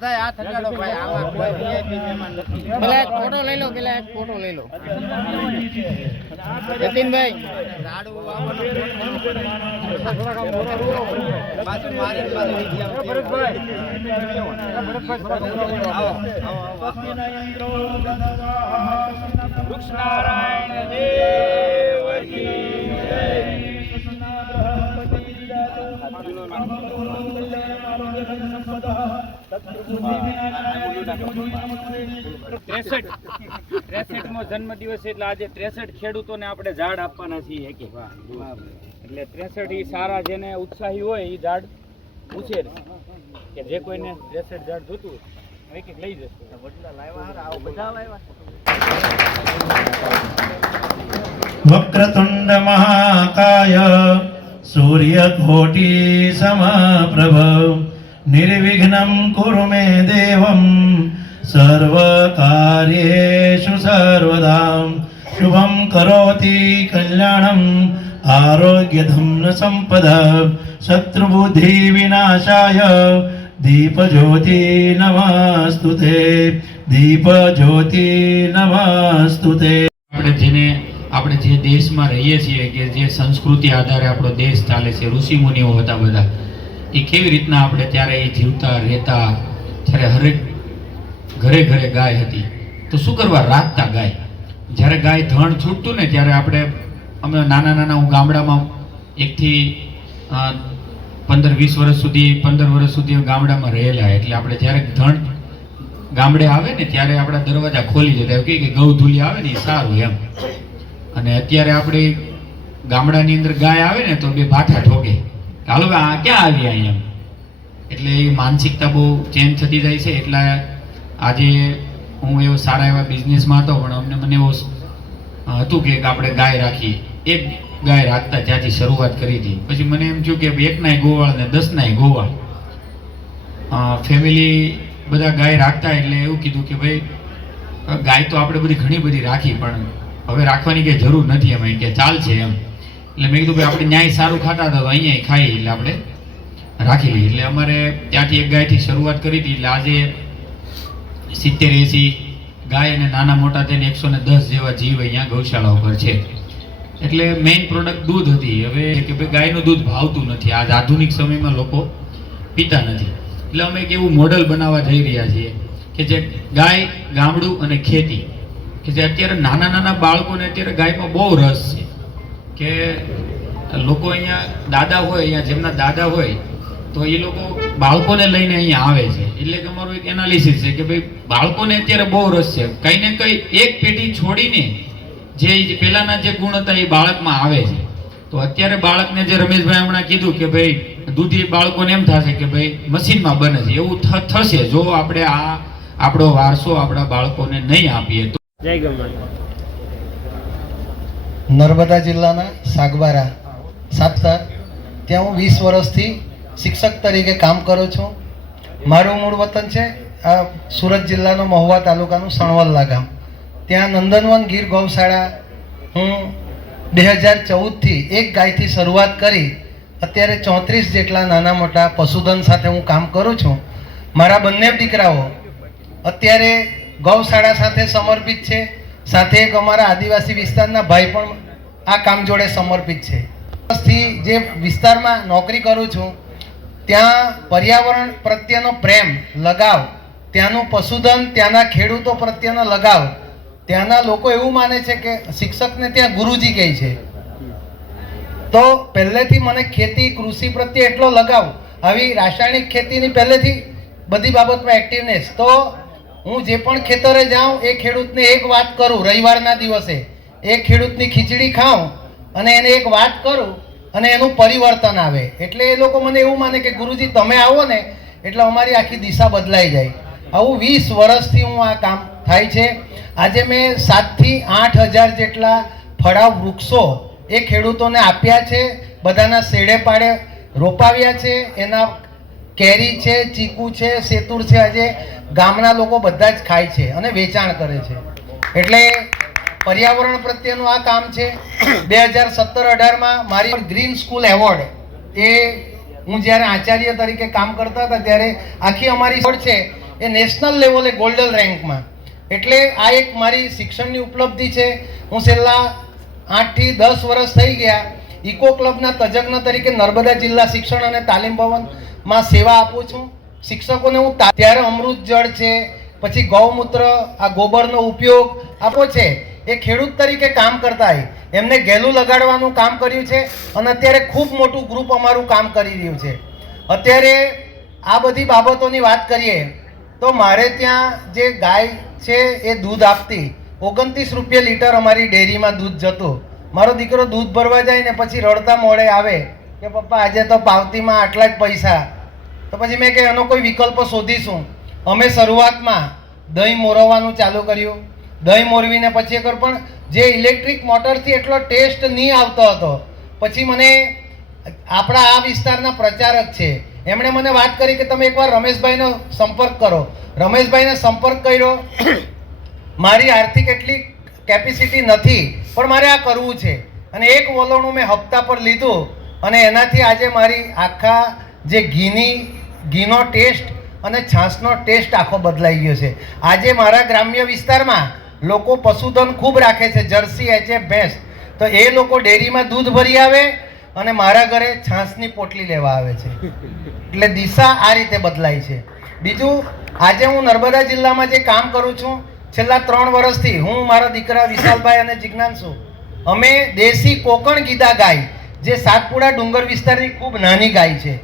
ખંડાડો ભાઈ આમાં કોઈ વીઆઈપી મહેમાન નથી. પેલા એક ફોટો લઈ લો પેલા એક ફોટો લઈ લો. જતીનભાઈ ઝાડવું વાવવાનું પાછું મારે ત્રેસઠ. ત્રેસઠમો જન્મદિવસ એટલે આજે ત્રેસઠ ખેડૂતોને આપણે ઝાડ આપવાના છીએ એક. એટલે ત્રેસઠ ઈ સારા જેને ઉત્સાહી હોય એ ઝાડ પૂછે કે જે કોઈને ત્રેસઠ ઝાડ જોતું એક એક લઈ જશે. વક્રતુંડ મહાકાય, સૂર્યકોટિ સમપ્રભ. નિર્વિઘ્नं કુરુ મે દેવં સર્વકાર્યેષુ સર્વદા શુભં કરોતિ કલ્યાણં આરોગ્યધમ સંપદા શત્રુબુદ્ધિ વિનાશાય દીપજ્યોતિ નમસ્તુતે દીપજ્યોતિ નમસ્તુતે આપણે જેને, આપણે જે દેશમાં રહીએ છીએ કે જે સંસ્કૃતિ આધારે આપણો દેશ ચાલે છે, ઋષિ મુનિઓ હતા બધા એ કેવી રીતના આપણે ત્યારે એ જીવતા રહેતા ત્યારે હરેક ઘરે ઘરે ગાય હતી, તો શું કરવા રાખતા ગાય? જ્યારે ગાય ધણ છૂટતું ને ત્યારે આપણે, અમે નાના નાના, હું ગામડામાં એકથી પંદર વીસ વર્ષ સુધી, પંદર વર્ષ સુધી ગામડામાં રહેલા, એટલે આપણે જ્યારે ધણ ગામડે આવે ને ત્યારે આપણા દરવાજા ખોલી જતા કે ગૌધુલી આવે ને એ સારું એમ. અને અત્યારે આપણે ગામડાની અંદર ગાય આવે ને તો બે ભાઠા ઠોકે. હાલો આ ક્યાં આવી અહીંયા એમ? એટલે એ માનસિકતા બહુ ચેન્જ થતી જાય છે. એટલે આજે હું એવો સારા એવા બિઝનેસમાં હતો, પણ અમને મને એવો હતું કે આપણે ગાય રાખીએ. એક ગાય રાખતા ત્યાંથી શરૂઆત કરી હતી. પછી મને એમ થયું કે એકનાય ગોવાળ ને દસનાય ગોવાળ. ફેમિલી બધા ગાય રાખતા એટલે એવું કીધું કે ભાઈ, ગાય તો આપણે બધી ઘણી બધી રાખી, પણ હવે રાખવાની કંઈ જરૂર નથી એમ. કે ચાલશે એમ. એટલે મેં કીધું ભાઈ, આપણે ન્યાય સારું ખાતા હતા અહીંયા ખાઈ એટલે આપણે રાખી લઈએ. એટલે અમારે ત્યાંથી એક ગાયથી શરૂઆત કરી હતી, એટલે આજે સિત્તેર એંસી ગાય અને નાના મોટા થઈને એકસો ને દસ જેવા જીવ અહીંયા ગૌશાળા ઉપર છે. એટલે મેઇન પ્રોડક્ટ દૂધ હતી. હવે કે ભાઈ, ગાયનું દૂધ ભાવતું નથી. આજ આધુનિક સમયમાં લોકો પીતા નથી. એટલે અમે એક એવું મોડલ બનાવવા જઈ રહ્યા છીએ કે જે ગાય, ગામડું અને ખેતી. કે જે અત્યારે નાના નાના બાળકોને અત્યારે ગાયમાં બહુ રસ છે. કે લોકો અહીંયા દાદા હોય, અહીંયા જેમના દાદા હોય, તો એ લોકો બાળકોને લઈને અહીંયા આવે છે. એટલે કે અમારું એક એનાલિસિસ છે કે ભાઈ, બાળકોને અત્યારે બહુ રસ છે. કંઈ ને કંઈ એક પેઢી છોડીને જે પહેલાંના જે ગુણ હતા એ બાળકમાં આવે છે. તો અત્યારે બાળકને જે રમેશભાઈ હમણાં કીધું કે ભાઈ, દૂધી બાળકોને એમ થશે કે ભાઈ, મશીનમાં બને છે. એવું થશે જો આપણે આ, આપણો વારસો આપણા બાળકોને નહીં આપીએ તો. જય ગમાન નર્મદા જિલ્લાના સાગબારા. સાતસર ત્યાં હું વીસ વર્ષથી શિક્ષક તરીકે કામ કરું છું. મારું મૂળ વતન છે આ સુરત જિલ્લાનો મહુવા તાલુકાનું સણવલ્લા ગામ. ત્યાં નંદનવન ગીર ગૌશાળા હું બે હજાર ચૌદથી એક ગાયથી શરૂઆત કરી અત્યારે ચોત્રીસ જેટલા નાના મોટા પશુધન સાથે હું કામ કરું છું. મારા બંને દીકરાઓ અત્યારે ગૌશાળા સાથે સમર્પિત છે. સાથે એક અમારા આદિવાસી વિસ્તારના ભાઈ પણ આ કામ જોડે સમર્પિત છે. થી જે વિસ્તારમાં નોકરી કરું છું, ત્યાં પર્યાવરણ પ્રત્યેનો પ્રેમ, લગાવ, ત્યાંનું પશુધન, ત્યાંના ખેડૂતો પ્રત્યેનો લગાવ, ત્યાંના લોકો એવું માને છે કે શિક્ષકને ત્યાં ગુરુજી કહે છે. તો પહેલેથી મને ખેતી, કૃષિ પ્રત્યે એટલો લગાવ, આવી રાસાયણિક ખેતીની પહેલેથી બધી બાબતમાં એક્ટિવનેસ તો હું જે પણ ખેતરે જાઉં, એ ખેડૂતને એક વાત કરું, રવિવારના દિવસે. એ ખેડૂતની ખીચડી ખાઉં અને એને એક વાત કરું અને એનું પરિવર્તન આવે. એટલે એ લોકો મને એવું માને કે, ગુરુજી, તમે આવો ને, એટલે અમારી આખી દિશા બદલાઈ જાય. આવું વીસ વર્ષથી હું આ કામ થાય છે. આજે મેં સાતથી આઠ હજાર જેટલા ફળાવ વૃક્ષો એ ખેડૂતોને આપ્યા છે. બધાના શેડે પાડે રોપાવ્યા છે. એના કેરી છે, ચીકુ છે, સેતુર છે, આજે ગામના લોકો બધા જ ખાય છે અને વેચાણ કરે છે. એટલે પર્યાવરણ પ્રત્યેનું આ કામ છે. બે હજાર સત્તર અઢારમાં મારી ગ્રીન સ્કૂલ એવોર્ડ એ હું જ્યારે આચાર્ય તરીકે કામ કરતા હતા ત્યારે આખી અમારી સ્કૂલ છે એ નેશનલ લેવલે ગોલ્ડન રેન્કમાં. એટલે આ એક મારી શિક્ષણની ઉપલબ્ધિ છે. હું છેલ્લા આઠથી દસ વર્ષ થઈ ગયા ઇકો ક્લબના તજજ્ઞ તરીકે નર્મદા જિલ્લા શિક્ષણ અને તાલીમ ભવનમાં સેવા આપું છું. શિક્ષકોને હું ત્યારે અમૃત જળ છે, પછી ગૌમૂત્ર, આ ગોબરનો ઉપયોગ આપો છે. એ ખેડૂત તરીકે કામ કરતા એમને ગેલું લગાડવાનું કામ કર્યું છે અને અત્યારે ખૂબ મોટું ગ્રુપ અમારું કામ કરી રહ્યું છે. અત્યારે આ બધી બાબતોની વાત કરીએ તો મારે ત્યાં જે ગાય છે એ દૂધ આપતી ઓગણત્રીસ રૂપિયા લીટર અમારી ડેરીમાં દૂધ જતું. મારો દીકરો દૂધ ભરવા જાય ને પછી રડતા મોડે આવે કે પપ્પા, આજે તો પાવતીમાં આટલા જ પૈસા. તો પછી મેં કે એનો કોઈ વિકલ્પ શોધીશું. અમે શરૂઆતમાં દહીં મોરવવાનું ચાલુ કર્યું. દહીં મોરવીને પછી એક પણ જે ઇલેક્ટ્રિક મોટરથી એટલો ટેસ્ટ નહીં આવતો હતો, પછી મને આપણા આ વિસ્તારના પ્રચારક છે, એમણે મને વાત કરી કે તમે એકવાર રમેશભાઈનો સંપર્ક કરો. રમેશભાઈને સંપર્ક કર્યો. મારી આર્થિક એટલી કેપેસિટી નથી, પણ મારે આ કરવું છે. અને એક વલોણું મેં હપ્તા પર લીધું અને એનાથી આજે મારી આખા જે ઘીની, ઘીનો ટેસ્ટ અને છાશનો ટેસ્ટ આખો બદલાઈ ગયો છે. આજે મારા ગ્રામ્ય વિસ્તારમાં લોકો પશુધન ખૂબ રાખે છે, જર્સી એચએફ ભેંસ. તો એ લોકો ડેરીમાં દૂધ ભરી આવે અને મારા ઘરે છાશની પોટલી લેવા આવે છે. એટલે દિશા આ રીતે બદલાય છે. બીજું, આજે હું નર્મદા જિલ્લામાં જે કામ કરું છું છેલ્લા ત્રણ વર્ષથી હું, મારા દીકરા વિશાલભાઈ અને જિજ્ઞાનસુ, અમે દેશી કોકણ ગીદા ગાય, જે સાતપુડા ડુંગર વિસ્તારની ખૂબ નાની ગાય છે.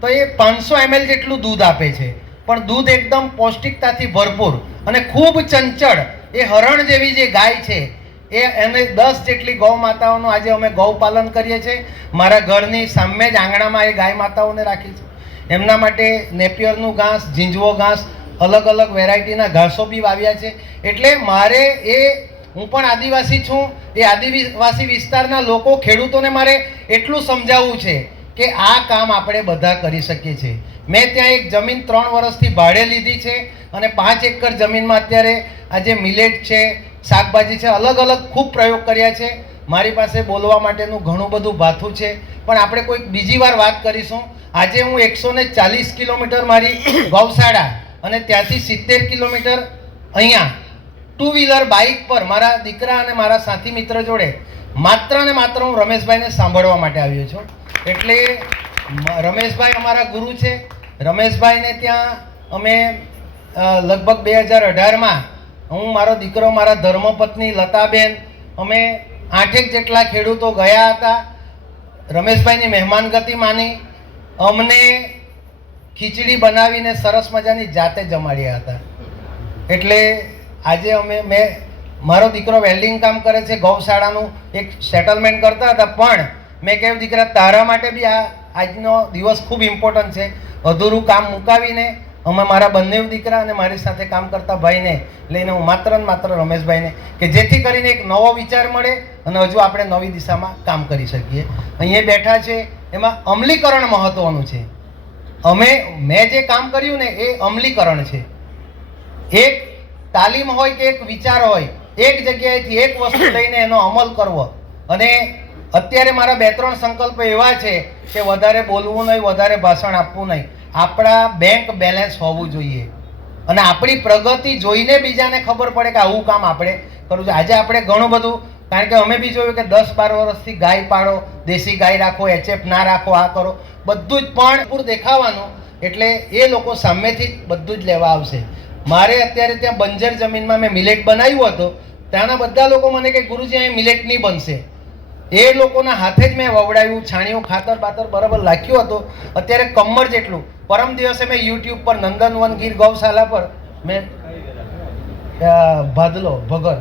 તો એ પાંચસો એમએલ જેટલું દૂધ આપે છે. પણ દૂધ એકદમ પૌષ્ટિકતાથી ભરપૂર અને ખૂબ ચંચળ. એ હરણ જેવી જે ગાય છે, એ એને દસ જેટલી ગૌ માતાઓનું આજે અમે ગૌપાલન કરીએ છીએ. મારા ઘરની સામે જ આંગણામાં એ ગાય માતાઓને રાખી છે એમના માટે નેપિયરનું ઘાસ ઝીંઝવો ઘાસ અલગ અલગ વેરાયટીના ઘાસો બી વાવ્યા છે. એટલે મારે એ, હું પણ આદિવાસી છું, એ આદિવાસી વિસ્તારના લોકો ખેડૂતોને મારે એટલું સમજાવવું છે કે આ કામ આપણે બધા કરી શકીએ છીએ. મેં ત્યાં એક જમીન ત્રણ વર્ષથી ભાડે લીધી છે અને પાંચ એકર જમીનમાં અત્યારે આજે મિલેટ છે, શાકભાજી છે, અલગ અલગ ખૂબ પ્રયોગ કર્યા છે. મારી પાસે બોલવા માટેનું ઘણું બધું ભાથું છે. પણ આપણે કોઈક બીજી વાર વાત કરીશું. આજે હું એકસો ચાલીસ કિલોમીટર મારી ગૌશાળા અને ત્યાંથી સિત્તેર કિલોમીટર અહીંયા ટુ વ્હીલર બાઇક પર મારા દીકરા અને મારા સાથી મિત્ર જોડે માત્ર ને માત્ર હું રમેશભાઈને સાંભળવા માટે આવ્યો છું. એટલે રમેશભાઈ અમારા ગુરુ છે. રમેશભાઈને ત્યાં અમે લગભગ બે હજાર અઢારમાં હું, મારો દીકરો, મારા ધર્મપત્ની લતાબેન, અમે આઠેક જેટલા ખેડૂતો ગયા હતા. રમેશભાઈની મહેમાનગતિ માની અમને ખીચડી બનાવીને સરસ મજાની જાતે જમાડ્યા હતા. એટલે આજે અમે, મેં, મારો દીકરો વેલ્ડિંગ કામ કરે છે, ગૌશાળાનું એક સેટલમેન્ટ કરતા હતા, પણ મેં કહ્યું, દીકરા, તારા માટે બી આ, આજનો દિવસ ખૂબ ઇમ્પોર્ટન્ટ છે. અધૂરું કામ મુકાવીને અમે મારા બંને દીકરા અને મારી સાથે કામ કરતા ભાઈને લઈને હું માત્ર ને માત્ર રમેશભાઈને, કે જેથી કરીને એક નવો વિચાર મળે અને હજુ આપણે નવી દિશામાં કામ કરી શકીએ. અહીંયા બેઠા છે, એમાં અમલીકરણ મહત્વનું છે. અમે, મેં જે કામ કર્યું ને એ અમલીકરણ છે. એક તાલીમ હોય કે એક વિચાર હોય, એક જગ્યાએથી એક વસ્તુ લઈને એનો અમલ કરવો. અને અત્યારે મારા બે ત્રણ સંકલ્પ એવા છે કે વધારે બોલવું નહીં, વધારે ભાષણ આપવું નહીં. આપણા બેંક બેલેન્સ હોવું જોઈએ. અને આપણી પ્રગતિ જોઈને બીજાને ખબર પડે કે આવું કામ આપણે કરવું જોઈએ. આજે આપણે ઘણું બધું, કારણ કે અમે બી જોયું કે દસ બાર વર્ષથી ગાય પાડો દેશી ગાય રાખો એચએફ ના રાખો, આ કરો. બધું જ પણ પૂર દેખાવાનું એટલે એ લોકો સામેથી બધું જ લેવા આવશે. મારે અત્યારે ત્યાં બંજર જમીનમાં મેં મિલેટ બનાવ્યું હતું. ત્યાંના બધા લોકો મને કે, ગુરુજી, અહીં મિલેટ નહીં બનશે. એ લોકોના હાથે જ મેં વવડાવ્યું, છાણિયું, ખાતર, બાતર બરાબર નાખ્યું હતું. અત્યારે કમર જેટલું. પરમ દિવસે મેં યુટ્યુબ પર નંદનવન ગીર ગૌશાલા પર મેં ભાદલો, ભગર